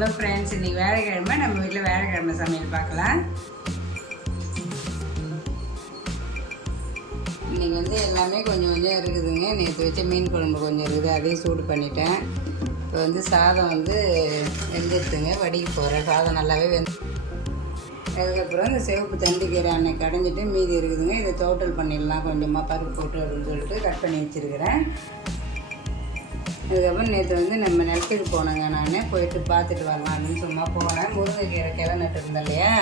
Hello friends இன்றைக்கி வேலைக்கிழமை நம்ம வீட்டில் வேலைக்கிழமை சமையல் பார்க்கலாம். இன்றைக்கி வந்து எல்லாமே கொஞ்சம் கொஞ்சம் இருக்குதுங்க. நேற்று வச்ச மீன் குழம்பு கொஞ்சம் இருக்குது. அதையும் சூடு பண்ணிட்டேன். இப்போ வந்து சாதம் வந்து வெந்துடுத்துங்க வடிக்க போகிறேன் சாதம் நல்லாவே வெந்து அதுக்கப்புறம் இந்த சிவப்பு தண்டிக்கீரை அன்னைக்கு கடைஞ்சிட்டு மீதி இருக்குதுங்க. இதை டோட்டல் பண்ணிடலாம். கொஞ்சமாக பருப்பு போட்டு அப்படின்னு சொல்லிட்டு கட் பண்ணி வச்சுருக்கிறேன். அதுக்கப்புறம் நேற்று வந்து நம்ம நிலத்துக்கு போனோங்க நான். போயிட்டு பார்த்துட்டு வரலாம் அப்படின்னு சும்மா போனேன். முருங்கைக்கீரை கிளை நட்டுருந்தேன் இல்லையா?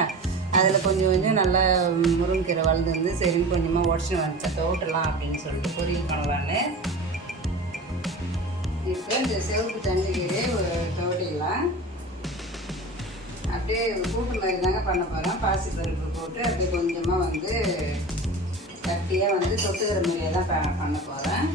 அதில் கொஞ்சம் கொஞ்சம் நல்லா முருங்கைக்கீரை வளர்ந்துருந்து சரின்னு கொஞ்சமாக உடச்சின்னு வந்துட்டேன். தோட்டலாம் அப்படின்னு சொல்லிட்டு பொரியல் பண்ணலான்னு. இப்போ இந்த செவப்பு தண்ணிக்கீரை தோட்டிடலாம். அப்படியே கூட்டு மாதிரி தாங்க பண்ண போகிறேன் பாசி பருப்பு போட்டு அப்படியே கொஞ்சமாக வந்து கட்டியாக வந்து தொட்டுக்கிற மாதிரியே தான் பண்ண போகிறேன்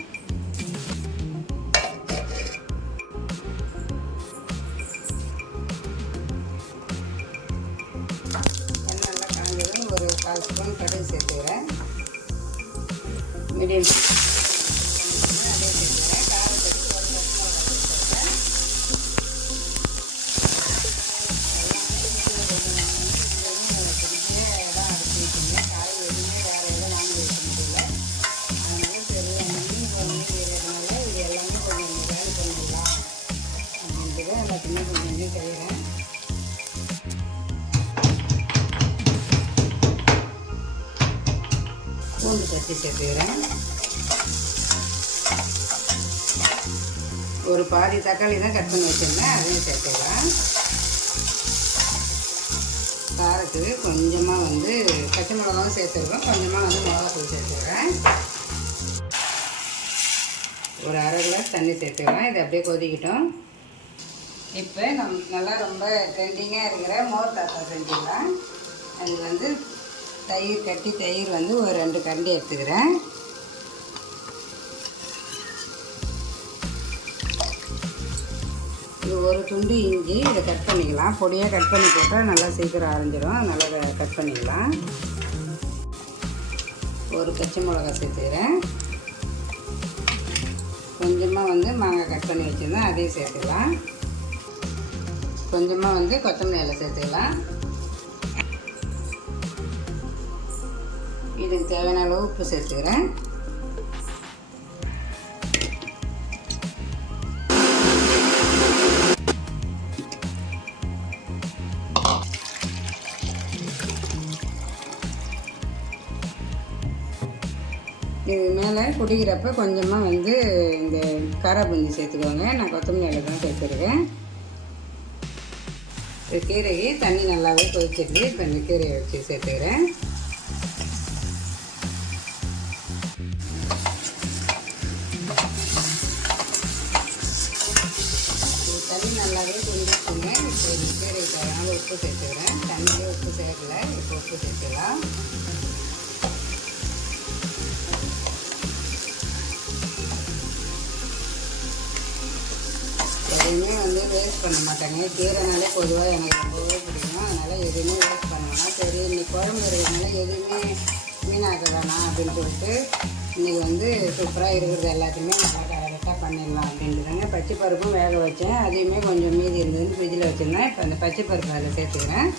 கால் ஸ்பூன் கடுகு சேர்த்துக்கிறேன் மீடியம் அதே சேர்த்துக்கிறேன் காரத்துக்கு ஒரு பச்சை பூண்டு தட்டி சேர்த்துக்கிறேன் ஒரு பாதி தக்காளி தான் கட் பண்ணி வச்சுருந்தேன் அதையும் சேர்த்துக்கலாம். காரத்துக்கு கொஞ்சமாக வந்து பச்சை மிளகாவும் சேர்த்துருக்கோம். கொஞ்சமாக வந்து மிளகாத்தூள் சேர்த்துக்கிறேன். ஒரு அரை கிளாஸ் தண்ணி சேர்த்துக்கிறேன். இது அப்படியே கொதிக்கிட்டோம். இப்போ நம் நல்லா ரொம்ப ட்ரெண்டிங்காக இருக்கிற மோர் தாத்தா செஞ்சுக்கலாம். அது வந்து தயிர் கட்டி தயிர் வந்து ஒரு ரெண்டு கரண்டி எடுத்துக்கிறேன். இது ஒரு துண்டு இஞ்சி இதை கட் பண்ணிக்கலாம். பொடியாக கட் பண்ணி போட்டால் நல்லா சீக்கிரம் அரைஞ்சிரும். நல்லா கட் பண்ணிக்கலாம். ஒரு பச்சை மிளகாய் சேர்த்துக்கிறேன். கொஞ்சமாக வந்து மாங்காய் கட் பண்ணி வச்சுருந்தேன். அதையும் சேர்த்துக்கலாம். கொஞ்சமாக வந்து கொத்தமல்லி இலை சேர்த்துக்கலாம். இதுக்கு தேவையான அளவு உப்பு சேர்த்துக்கிறேன். இது மேலே குடிக்கிறப்ப கொஞ்சமாக வந்து இந்த காரா சேர்த்துக்கோங்க. நான் கொத்தமல்லி தான் சேர்த்துருக்கேன். இந்த கீரையை தண்ணி நல்லாவே கொதிச்சிருக்கு இப்போ இந்த கீரையை வச்சு சேர்த்துக்கிறேன். தண்ணி நல்லாவே கொதிச்சுங்க இப்போ மிக்சர் கீரை தேவையான உப்பு சேர்த்துக்கிறேன். தண்ணியே உப்பு சேர்க்கல. இப்போ உப்பு சேர்த்துக்கலாம். எதுவுமே வந்து வேஸ்ட் பண்ண மாட்டாங்க. கீரைனாலே பொதுவாக எனக்கு ரொம்பவே பிடிக்கும். அதனால் எதுவுமே வேஸ்ட் பண்ணலாம் சரி இன்னைக்கு குழம்பு இருக்கிறதுனால எதுவுமே வீணாக்க வேணாம் அப்படின்னு சொல்லிட்டு இன்றைக்கி வந்து சூப்பராக இருக்கிறது எல்லாத்தையுமே நல்லா கரெக்டாக பண்ணிடலாம் அப்படின்ட்டு தாங்க பச்சை பருப்பும் வேக வச்சேன். அதையுமே கொஞ்சம் மீதி இருந்ததுன்னு ஃப்ரிட்ஜில் வச்சுருந்தேன். இப்போ அந்த பச்சை பருப்பு அதில் சேர்த்துக்கிறேன்.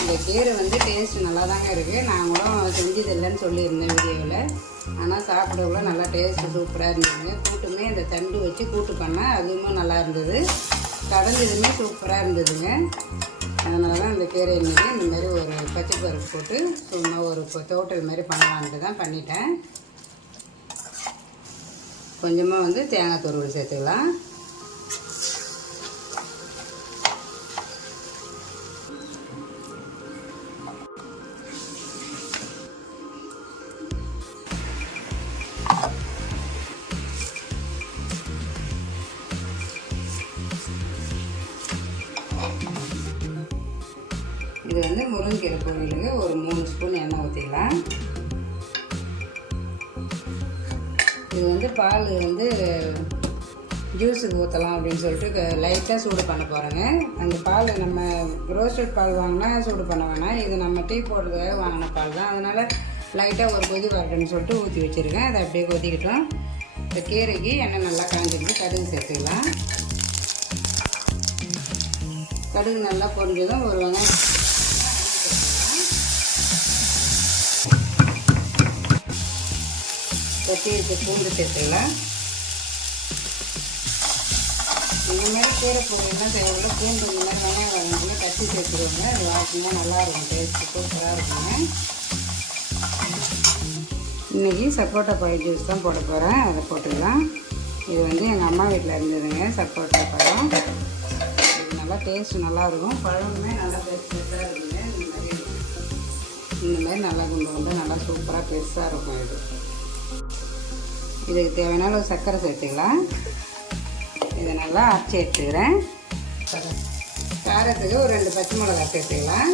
இந்த கீரை வந்து டேஸ்ட் நல்லா தாங்க இருக்குது நாங்களும் செஞ்சதில்லைன்னு செஞ்சது இல்லைன்னு சொல்லியிருந்தேன் வீடியோவில் ஆனால் சாப்பிடக்குள்ள நல்லா டேஸ்ட்டு சூப்பராக இருந்ததுங்க. கூட்டுமே இந்த தண்டு வச்சு கூட்டு பண்ணேன். அதுவுமே நல்லா இருந்தது. கடந்ததுமே சூப்பராக இருந்ததுங்க. அதனால தான் இந்த கீரை இன்னைக்கு இந்த மாதிரி ஒரு பச்சை பருப்பு போட்டு சும்மா ஒரு தோட்டல் மாதிரி பண்ணலான்ட்டு தான் பண்ணிட்டேன். கொஞ்சமாக வந்து தேங்காய் துருவல் சேர்த்துக்கலாம். இது வந்து முருங்கைக்கீரை பொரியலுக்கு ஒரு மூணு ஸ்பூன் எண்ணெய் ஊற்றிக்கலாம் இது வந்து பால் வந்து ஜூஸுக்கு ஊற்றலாம் அப்படின்னு சொல்லிட்டு லைட்டாக சூடு பண்ண போகிறேங்க அந்த பால் நம்ம ரோஸ்டட் பால் வாங்கினா சூடு பண்ண வேணாம். இது நம்ம டீ போடுறதுக்காக வாங்கின பால் தான். அதனால் லைட்டாக ஒரு கொதி வரட்டுன்னு சொல்லிட்டு ஊற்றி வச்சுருக்கேன். அதை அப்படியே கொதிக்கிட்டோம். இந்த கீரைக்கு எண்ணெய் நல்லா காஞ்சிருந்து கடுகு சேர்த்துக்கலாம். கடுகு நல்லா பொரிஞ்சதும் ஒரு வெங்காயம் கொட்டி வச்ச பூண்டு சேர்த்துக்கலாம் இந்த மாதிரி கீரை பொரியெல்லாம் செய்யறதுல பூண்டு இந்த மாதிரி வெங்காயம் வதங்கினா கட்டி சேர்த்துருவாங்க அது வாசமாக நல்லா இருக்கும். டேஸ்ட்டு சூப்பராக இருக்குங்க. இன்றைக்கி சப்போட்டா பழம் ஜூஸ் தான் போட போகிறேன் அதை போட்டுக்கலாம். இது வந்து எங்கள் அம்மா வீட்டில் இருந்ததுங்க சப்போட்டா பழம். இது நல்லா டேஸ்ட் நல்லாயிருக்கும் பழமுமே நல்லா பெருசாக இருக்குங்க. இந்த மாதிரி இந்த மாதிரி நல்லா குண்டு குண்டு நல்லா சூப்பராக பெருசாக இருக்கும் இது. இதுக்கு தேவையான அளவு சர்க்கரை சேர்த்துக்கலாம். இதை நல்லா அரைச்சி எடுத்துக்கிறேன். காரத்துக்கு ஒரு ரெண்டு பச்சை மிளகாய் சேர்த்துக்கலாம்.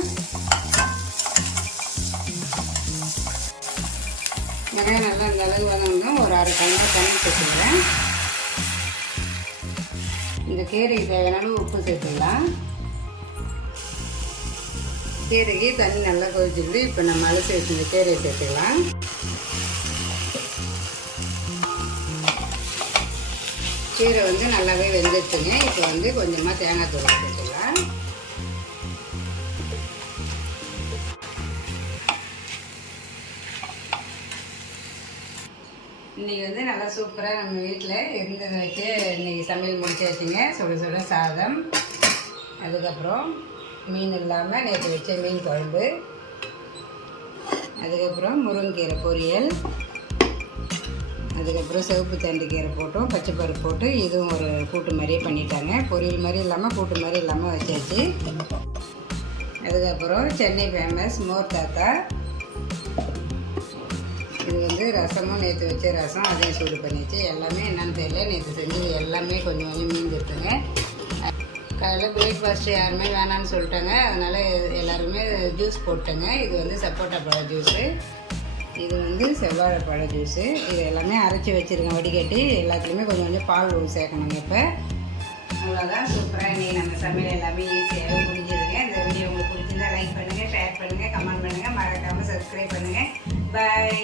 நிறைய நல்லா இந்த அளவு வதங்கணும். ஒரு அரை டம்ளர் தண்ணி சேர்த்துக்கிறேன். இந்த கீரைக்கு தேவையான உப்பு சேர்த்துக்கலாம். கீரைக்கு தண்ணி நல்லா கொதிச்சுட்டு இப்போ நம்ம அலசி வச்சுருந்த கீரையை சேர்த்துக்கலாம். கீரை வந்து நல்லாவே வெந்துடுச்சுங்க இப்போ வந்து கொஞ்சமாக தேங்காய் தூள் சேர்த்துக்கலாம். இன்றைக்கி வந்து நல்லா சூப்பராக நம்ம வீட்டில் இருந்ததை வச்சு இன்றைக்கி சமையல் முடிச்சு வச்சுங்க சுட சுட சாதம் அதுக்கப்புறம் மீன் இல்லாமல் நேற்று வச்ச மீன் குழம்பு அதுக்கப்புறம் முருங்கீரை பொரியல். அதுக்கப்புறம் சிவப்பு தண்டு கீரை போட்டும் பச்சை பருப்பு போட்டு இதுவும் ஒரு கூட்டு மாதிரியே பண்ணிட்டாங்க. பொரியல் மாதிரி இல்லாமல் கூட்டு மாதிரி இல்லாமல் வச்சாச்சு. அதுக்கப்புறம் சென்னை ஃபேமஸ் மோர் தாத்தா. இது வந்து ரசமும் நேற்று வச்ச ரசம் அதையும் சூடு பண்ணிச்சு எல்லாமே என்னென்னு தெரியல. நேற்று செஞ்சு எல்லாமே கொஞ்சம் கொஞ்சம் மீன் இருக்குங்க காலையில் பிரேக்ஃபாஸ்ட்டு யாருமே வேணான்னு சொல்லிட்டாங்க. அதனால் எல்லாருமே ஜூஸ் போட்டேங்க இது வந்து சப்போட்டா பழ ஜூஸு இது வந்து செவ்வாழை பழ ஜூஸு இது எல்லாமே அரைச்சி வச்சுருக்கேன் வடிகட்டி. எல்லாத்துலேயுமே கொஞ்சம் கொஞ்சம் பால் சேர்க்கணுங்க இப்போ. அவ்வளோதான் சூப்பராக இன்றைக்கி நம்ம சமையல் எல்லாமே ஈஸியாகவே முடிஞ்சிருங்க. இந்த வீடியோ உங்களுக்கு பிடிச்சிருந்தா லைக் பண்ணுங்கள் ஷேர் பண்ணுங்கள் கமெண்ட் பண்ணுங்கள் மறக்காமல் சப்ஸ்கிரைப் பண்ணுங்கள் பாய்